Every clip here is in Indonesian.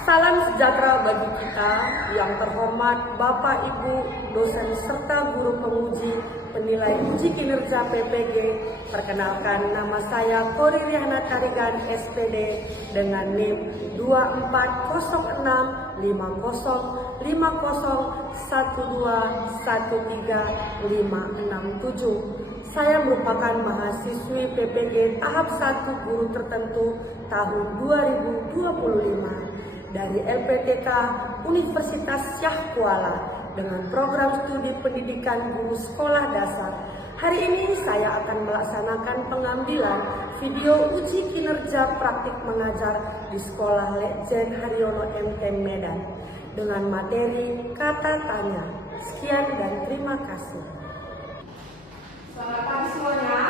Salam sejahtera bagi kita yang terhormat Bapak Ibu dosen serta guru penguji penilai uji kinerja PPG. Perkenalkan, nama saya Kori Riana Tarigan SPD dengan NIM 24065050135667. Saya merupakan mahasiswi PPG tahap 1 guru tertentu tahun 2025 dari LPTK Universitas Syah Kuala dengan program studi pendidikan guru sekolah dasar. Hari ini saya akan melaksanakan pengambilan video uji kinerja praktik mengajar di Sekolah Lejen Haryono MT Medan dengan materi kata tanya. Sekian dan terima kasih. Selamat pagi semuanya.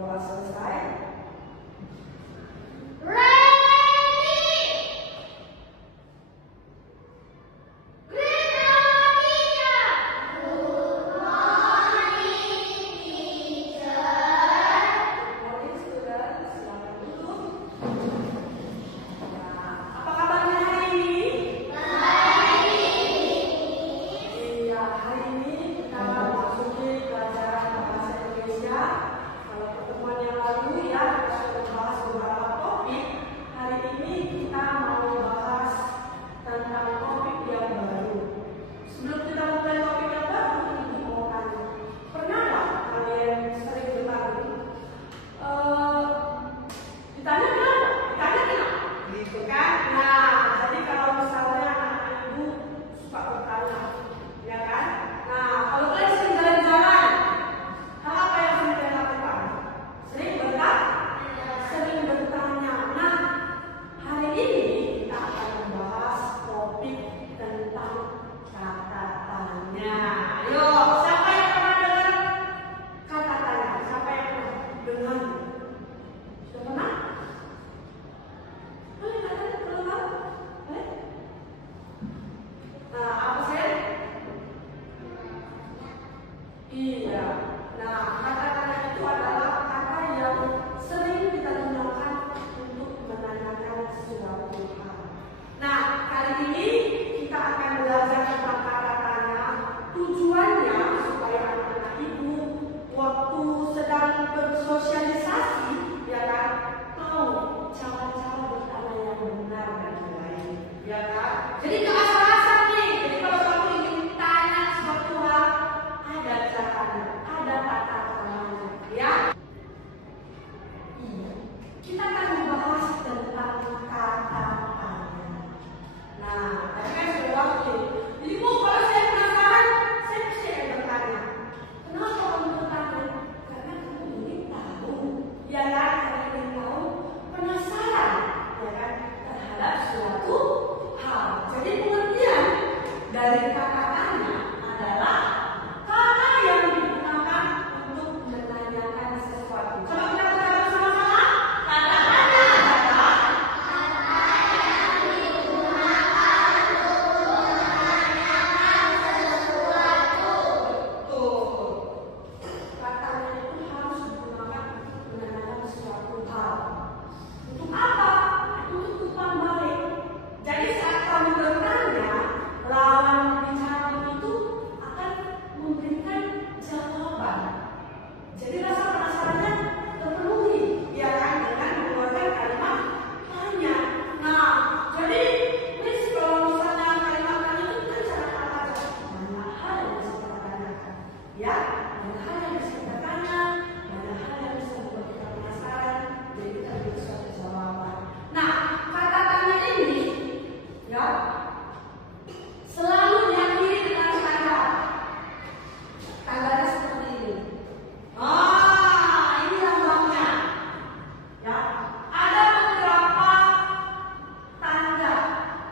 Doa selesai.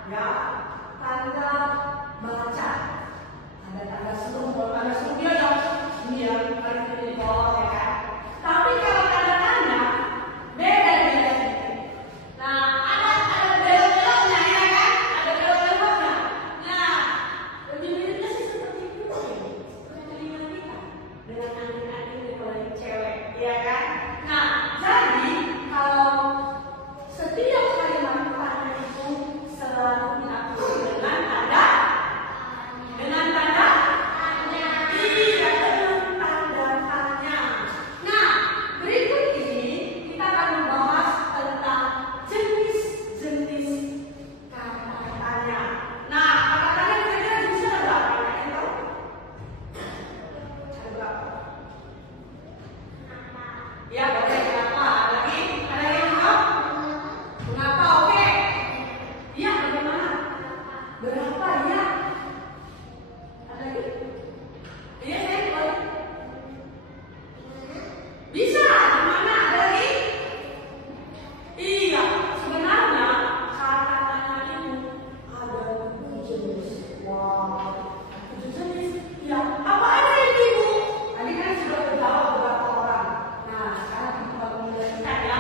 ya, tanda baca. Ada tanda seru, kalau tanda seru dia yang ini ya, garis ini di bawah ya kan. Tapi kalau tanda tanya beda beda. Nah, ada belok-beloknya ya kan, ada belok-beloknya. Nah, lebih miripnya sih seperti itu ya, seperti telinga kita dengan angin-angin kalau yang cewek, ya kan. Nah, jadi kalau setiap kalimat tanya itu selalu diakhiri dengan tanda tanya. Iya, dengan tanda tanya. Nah, berikut ini kita akan membahas tentang jenis-jenis kata tanya. Nah, kata tanya kira-kira jenisnya ada berapa? Kalian tahu? Ada berapa? Ya, boleh. Kenapa? Ada lagi? Ada yang tahu? Mengapa? Oke. Iya, bagaimana? Berapa ya? Ada lagi? Iya, saya boleh. Bisa. Gimana? Ada lagi? Iya, sebenarnya kata tanya itu ada 7 jenis. Wow, 7 jenis. Ya, apa aja ini, Bu? Tadi kan sudah terjawab beberapa orang. Nah, sekarang kita bakal menjelaskan ya.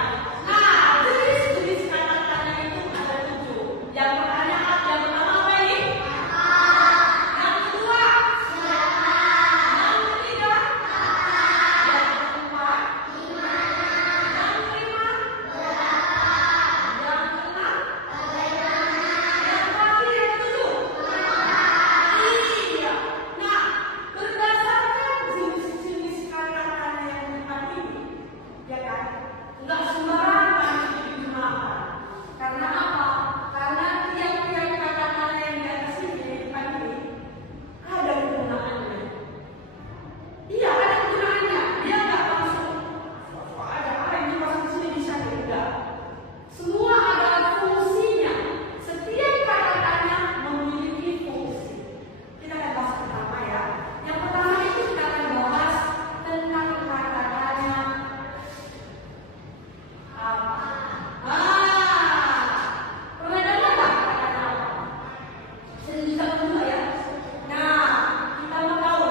Nah, jenis-jenis kata tanya itu ada 7. Yang pertama apa ini? Yang kedua? Yang ketiga? Yang keempat? Yang kelima? Yang keenam? Yang terakhir yang ketujuh? Iya. Nah, berdasarkan jenis-jenis kata tanya yang depan ini, ya kan? Nggak sembarangan digunakan. Karena apa? Karena tiap-tiap kata tanya yang di atas ini, yang depan ini, ada kegunaannya. Iya, ada kegunaannya. Dia nggak langsung ada ini masuk ke sini bisa tidak. Semua ada fungsinya. Setiap kata tanya memiliki fungsi. Kita akan bahas pertama ya. Yang pertama itu kita akan bahas tentang kata tanya apa. Pernah dengar nggak kata tanya apa? Sering dijawab dulu ya. Nah, kita mau tahu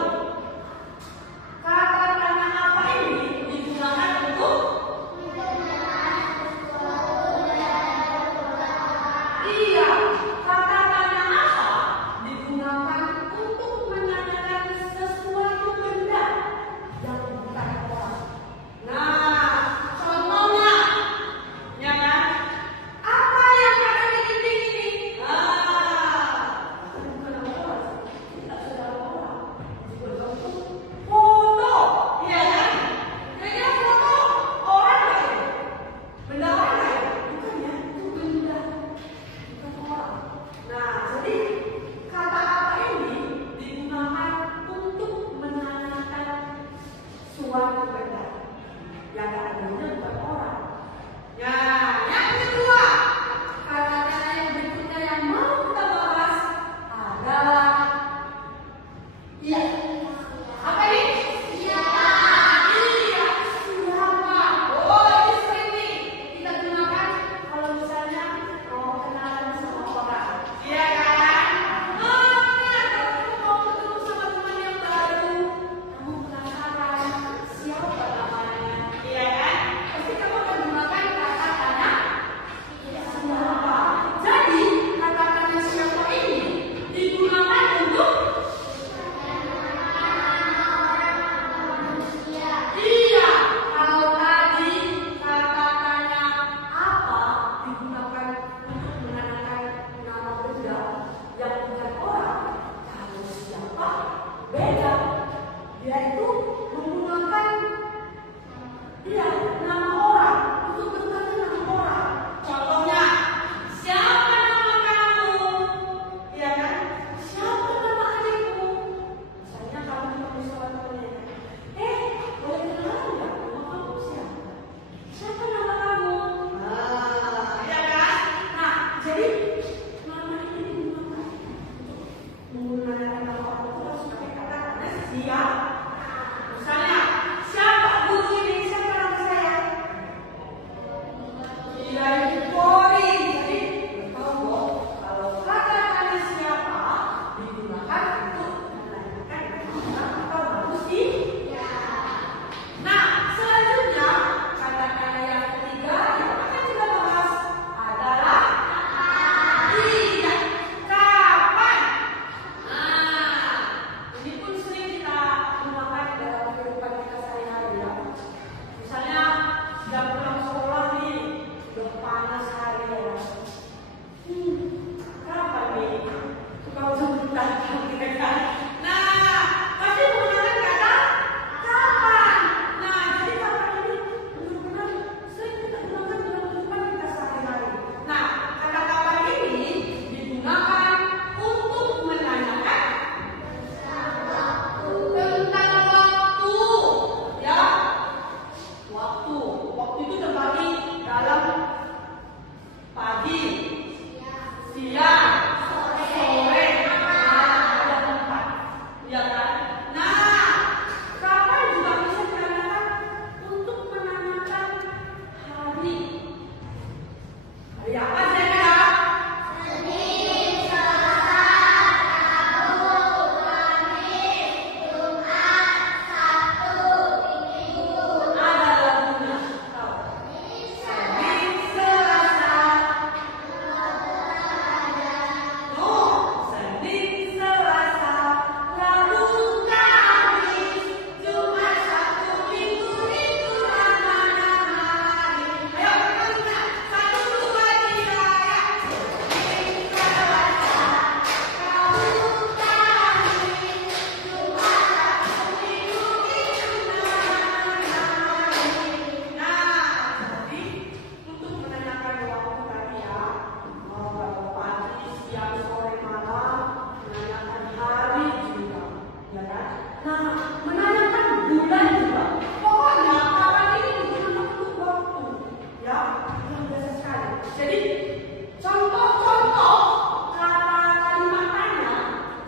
kata tanya apa ini digunakan untuk iya, kata tanya apa digunakan untuk menanyakan sesuatu benda yang bukan orang. Nah, contohnya, ya kan? Apa yang ada di dinding ini? Bukan orang, tidak sedang orang. Berbentuk foto, iya kan? Kayaknya foto orang lain, benda orang lain, bukan ya? Itu benda. Bukan orang. Nah, jadi kata apa ini digunakan untuk menanyakan suatu benda yang katanya bukan orang. Ya, yang kedua, kata tanya yang berikutnya yang mau kita bahas adalah iya. Apa ini? Siapa? Iya, siapa? Oh, ini sering nih kita gunakan kalau misalnya mau kenalan sama orang. Iya kan? Kamu mau ketemu sama teman yang baru, kamu penasaran siapa namanya? Iya kan? Pasti kamu akan gunakan kata tanya siapa. Jadi kata tanya siapa ini digunakan untuk iya, kalau tadi kata tanya apa digunakan untuk menanyakan nama benda yang bukan orang. Kalau siapa beda, dia itu menggunakan iya nama orang untuk bertanya nama orang. Contohnya, siapa nama kamu? Iya kan? Siapa nama adikmu? Misalnya kamu ketemu sama temannya. Boleh kenalan nggak? Nama kamu siapa? Siapa nama kamu? Iya kan? Nah, siang, sore, malam, menanyakan hari juga, ya kan? Nah, menanyakan bulan juga. Pokoknya kapan ini untuk waktu, ya, yang biasa sekali. Jadi contoh-contoh kata kalimat tanya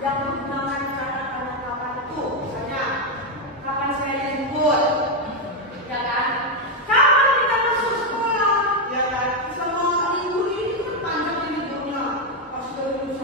yang menggunakan kata-kata kapan itu, misalnya kapan saya dijemput, ya kan? Kapan kita masuk sekolah, ya kan? Sama libur ini kan panjang liburnya, pas sudah lulus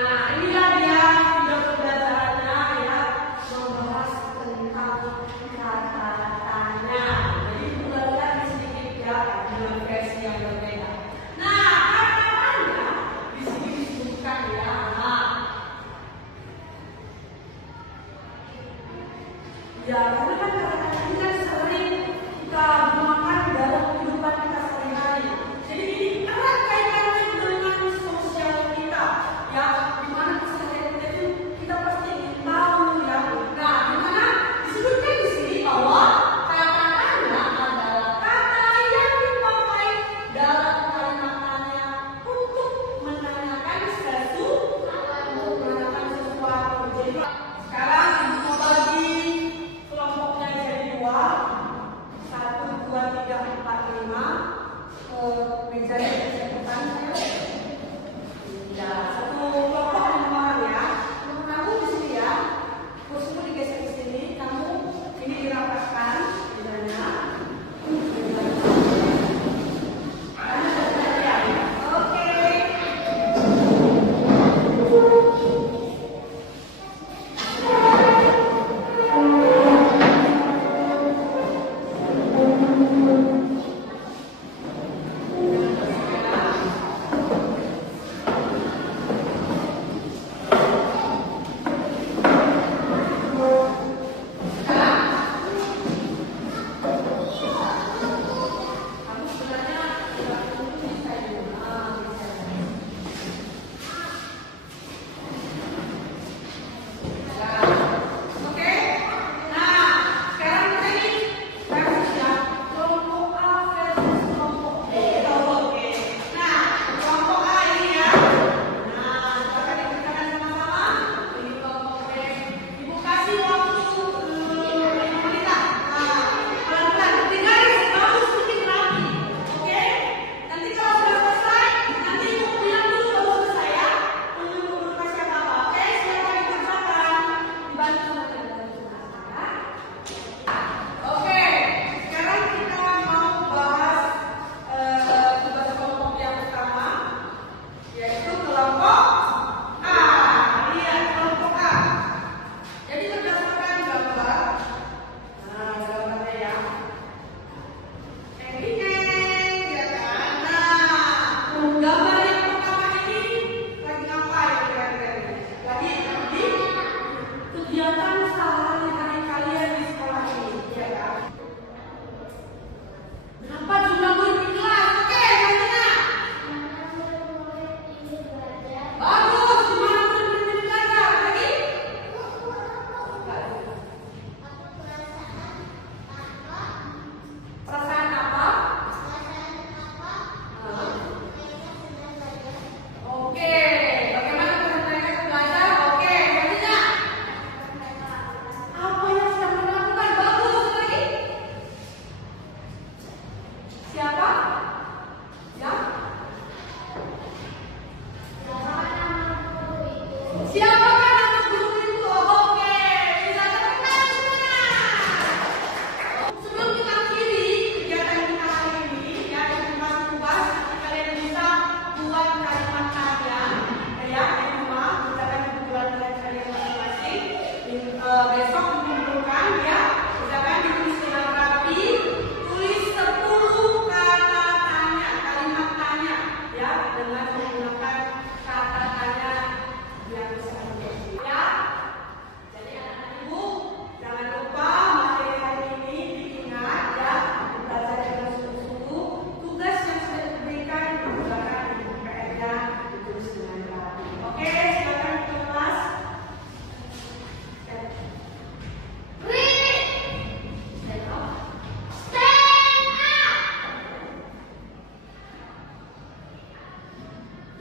Nah, inilah dia video pembelajarannya ya, membahas tentang kata tanya. Jadi belajar sedikit ya dengan versi yang berbeda. Nah, kata tanya di sini disebutkan ya. Ya, karena kan kata tanya ini kan sering kita gunakan dalam kehidupan kita sehari-hari. Jadi ini erat kaitannya dengan sosial kita, ya, dimana keseharian kita itu kita pasti ingin tahu ya. Nah, dimana disebutkan di sini bahwa kata tanya adalah kata yang dipakai dalam kalimat tanya untuk menanyakan sesuatu. Jadi sekarang ibu mau bagi kelompoknya jadi dua, 1, 2, 3, 4, 5. Mejanya di depan saya. Ya, satu kelompok 5 orang ya. Kamu di sini ya. Kursimu digeser ke sini. Kamu ini dirapatkan mejanya. Oke.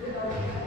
Obrigado.